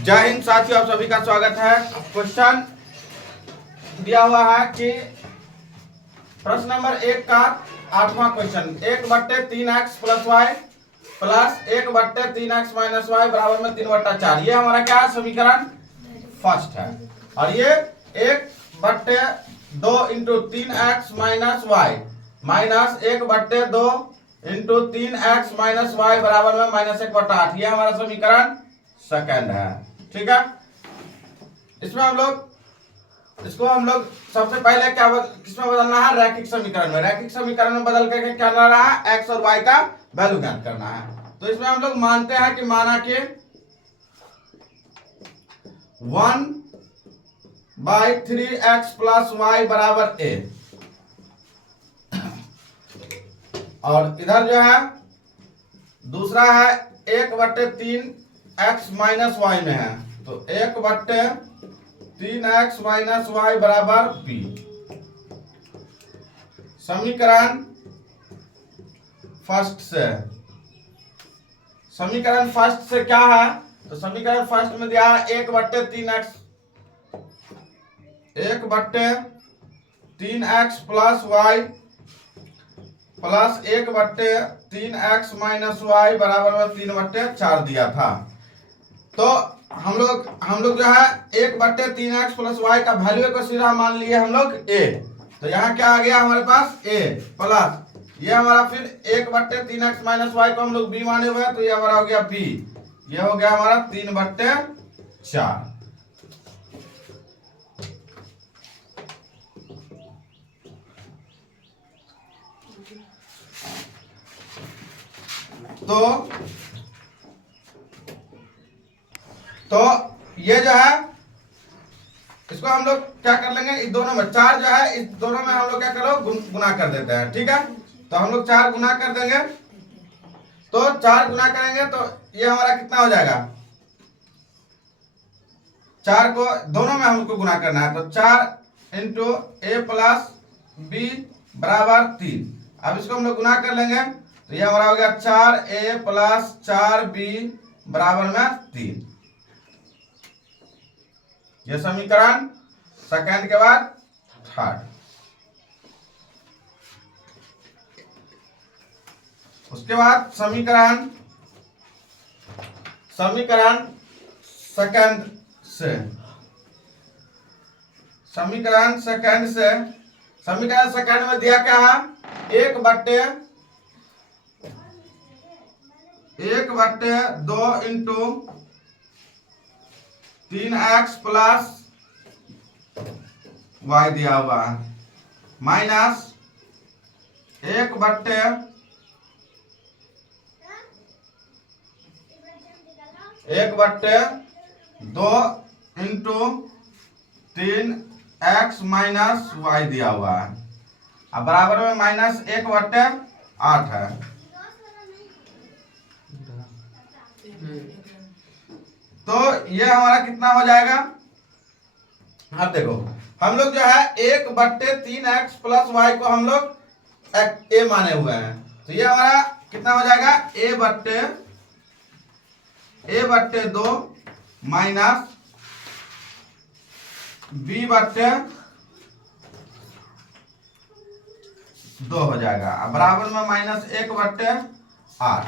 जय हिंद साथियों, आप सभी का स्वागत है। क्वेश्चन दिया हुआ है कि प्रश्न नंबर 1 का 8वां question, 1/3x plus Y plus 1/3x minus Y बराबर में 3/4। ये हमारा क्या है, समीकरण फर्स्ट है। और ये 1/2 into 3x minus y minus 1/2 into 3x minus Y बराबर में -1/8। ये हमारा समीकरण सेकंड है। ठीक है, इसमें इसको हम लोग सबसे पहले किसमें बदलना है, रैखिक समीकरण में। रैखिक समीकरण में बदल करके क्या करना है, एक्स और वाई का वैल्यू ज्ञात करना है। तो इसमें हम लोग मानते हैं कि माना कि 1/3x प्लस वाई बराबर a, और इधर जो है दूसरा है 1/3x माइनस वाई में है, तो 1/3x माइनस वाई बराबर b। समीकरण फर्स्ट से क्या है, तो समीकरण फर्स्ट में दिया है 1/3x plus Y plus 1/3x minus Y बराबर में 3/4 दिया था। तो हम लोग जो है 1/3x प्लस वाई का वैल्यू को सीधा मान लिए हम लोग a। तो यहाँ क्या आ गया हमारे पास a प्लस ये हमारा फिर 1/3x माइनस वाई को हम लोग b माने हुए हैं, तो ये हमारा हो गया b। ये हो गया हमारा 3/4। तो ये जो है इसको हम लोग क्या कर लेंगे, इस दोनों में 4 जो है, इस दोनों में हम लोग क्या करो गुना कर देते हैं। ठीक है, तो हम लोग 4 गुना कर देंगे, तो 4 गुना करेंगे तो ये हमारा कितना हो जाएगा, 4 को दोनों में हमको गुना करना है, तो 4 इंटू a प्लस b बराबर 3। अब इसको हम लोग गुना कर लेंगे, तो ये हमारा हो गया 4a प्लस 4b बराबर में 3। ये समीकरण सेकंड के बाद थर्ड। उसके बाद समीकरण सेकंड से समीकरण सेकंड में दिया क्या है, 1/2 इंटू 3x प्लस वाई दिया हुआ है minus 1/2 into 3x minus Y दिया हुआ है, अब बराबर में -1/8 है। तो ये हमारा कितना हो जाएगा, अब देखो हम लोग जो है 1/3x प्लस वाई को हम लोग a माने हुए हैं, तो ये हमारा कितना हो जाएगा, a/2 माइनस b/2 हो जाएगा, अब बराबर में -1/8।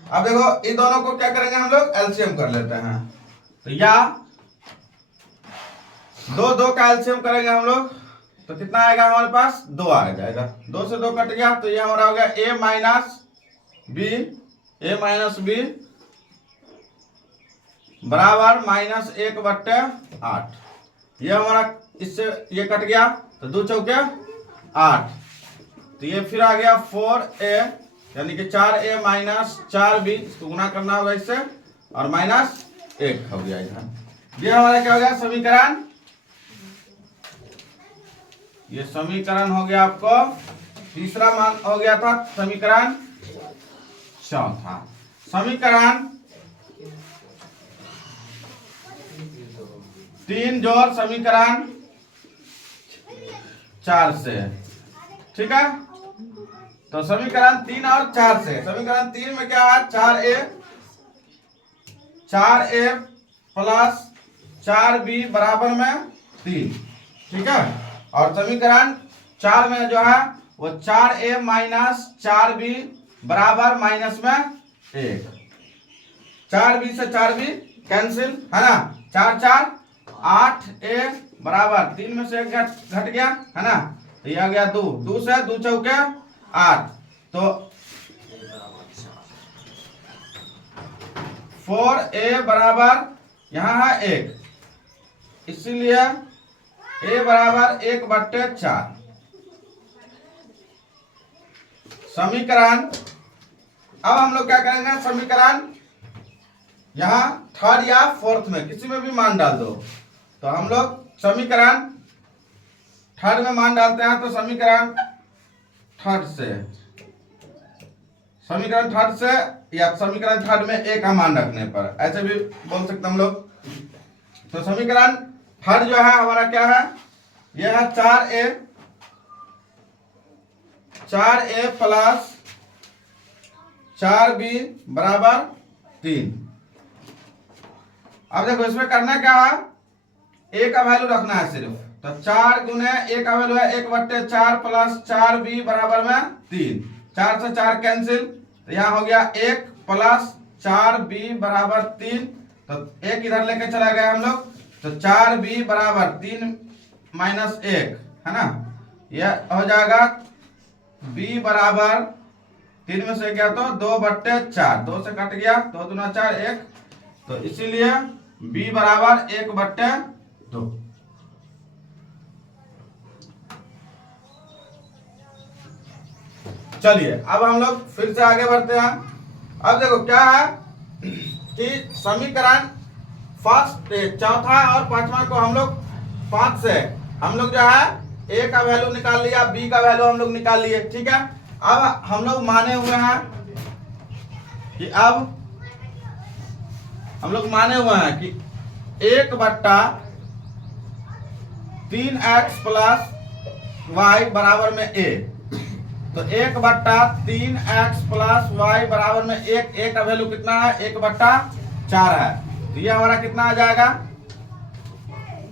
अब देखो इन दोनों को क्या करेंगे, हम लोग एलसीएम कर लेते हैं, तो या 2 का एलसीएम करेंगे हम लोग, तो कितना आएगा हमारे पास, 2 आ जाएगा। 2 से 2 कट गया, तो ये हमारा हो गया a माइनस b बराबर -1/8। ये हमारा इससे ये कट गया, तो 2 चौके 8, तो ये फिर आ गया 4a यानी कि 4a माइनस 4b, इसको गुना करना होगा इससे, और -1 हो गया इधर। ये हमारा क्या हो गया, ये समीकरण हो गया आपको तीसरा मान हो गया था, समीकरण चौथा। समीकरण 3 जोड़ समीकरण 4 से, ठीक है। तो समीकरण 3 और 4 से, समीकरण 3 में क्या है, 4a प्लस 4b बराबर में 3, ठीक है। और समीकरण 4 में जो है वो 4a माइनस 4b बराबर माइनस में 1, 4b से 4b कैंसिल है ना, 4 4 8a बराबर 3 में से 1 घट गया है ना, तो ये आ गया 2, 2 से 2 चौके 8, तो 4a बराबर यहाँ है 1, इसीलिए a बराबर 1/4। समीकरण, अब हम लोग क्या करेंगे, समीकरण यहाँ थर्ड या फोर्थ में किसी में भी मान डाल दो, तो हम लोग समीकरण थर्ड में मान डालते हैं, तो समीकरण थर्ड से, समीकरण थर्ड से या समीकरण थर्ड में a का मान रखने पर ऐसे भी बोल सकते हम लोग। तो समीकरण थर्ड जो है हमारा क्या है, यह है 4a प्लस 4b बराबर 3। अब देखो इसमें करना क्या है, a का वैल्यू रखना है सिर्फ, तो 4 गुने a का वैल्यू है 1/4 प्लस 4b बराबर में 3, 4 से 4 कैंसिल, तो यहाँ हो गया 1 प्लस 4b बराबर 3, तो 1 इधर लेके चला गया हम लोग, तो 4b बराबर 3 माइनस 1 है ना, यह हो जाएगा b बराबर 3 में से क्या, तो 2/4, 2 से कट गया, 2 दूना 4 1, तो इसीलिए b बराबर 1/2। चलिए अब हम लोग फिर से आगे बढ़ते हैं। अब देखो क्या है कि समीकरण फर्स्ट, चौथा और पांचवा को हम लोग 5 से हम लोग जो है a का वैल्यू निकाल लिया, b का वैल्यू हम लोग निकाल लिए, ठीक है। अब हम लोग माने हुए हैं कि अब हम लोग माने हुए हैं कि 1/3x प्लस y बराबर में a, तो 1/3x प्लस y बराबर में 1, a का वैल्यू कितना है, 1/4 है, तो ये हमारा कितना आ जाएगा,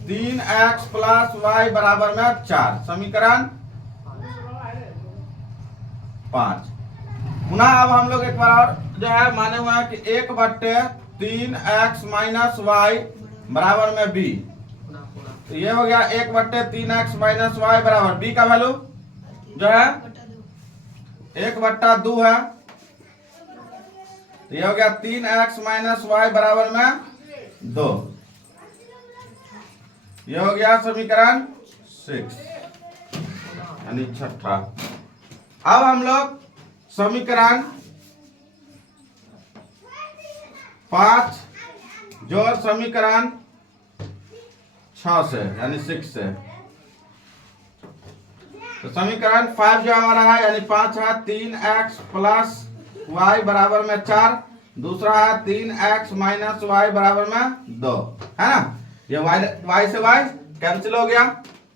3x प्लस y बराबर में 4, समीकरण 5। पुनः अब हम लोग एक बार और जो है माने हुए हैं कि 1/3x माइनस y बराबर में b, तो ये हो गया 1/3x माइनस y बराबर b का वैल्यू जो है 1/2 है, तो ये हो गया 3x माइनस y बराबर में 2, ये हो गया समीकरण 6 यानी 6। अब हम लोग समीकरण 5 जोड़ समीकरण 6 से यानी 6 से, तो समीकरण 5 जो हमारा है यानी 5 है 3x प्लस y बराबर में 4, दूसरा है 3x माइनस y बराबर में 2, है ना, ये y से y कैंसिल हो गया,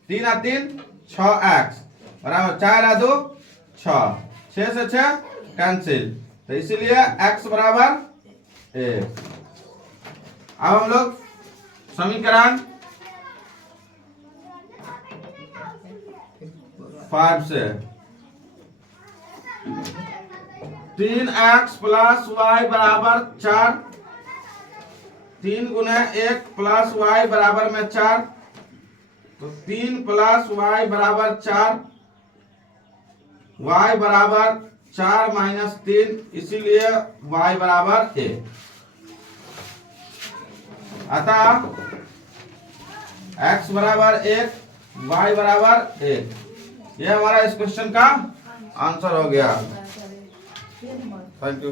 3 है 3 6x बराबर 4 है 2 6, 6 से 6 कैंसिल, तो इसीलिए x बराबर 1। अब हम लोग समीकरण 5 से 3x प्लस y बराबर 4, 3 गुने 1 प्लस y बराबर में 4, तो 3 प्लस y बराबर 4, y बराबर 4 माइनस 3, इसीलिए y बराबर 1। अतः x बराबर 1, y बराबर 1, यह हमारा इस क्वेश्चन का आंसर हो गया। Thank you.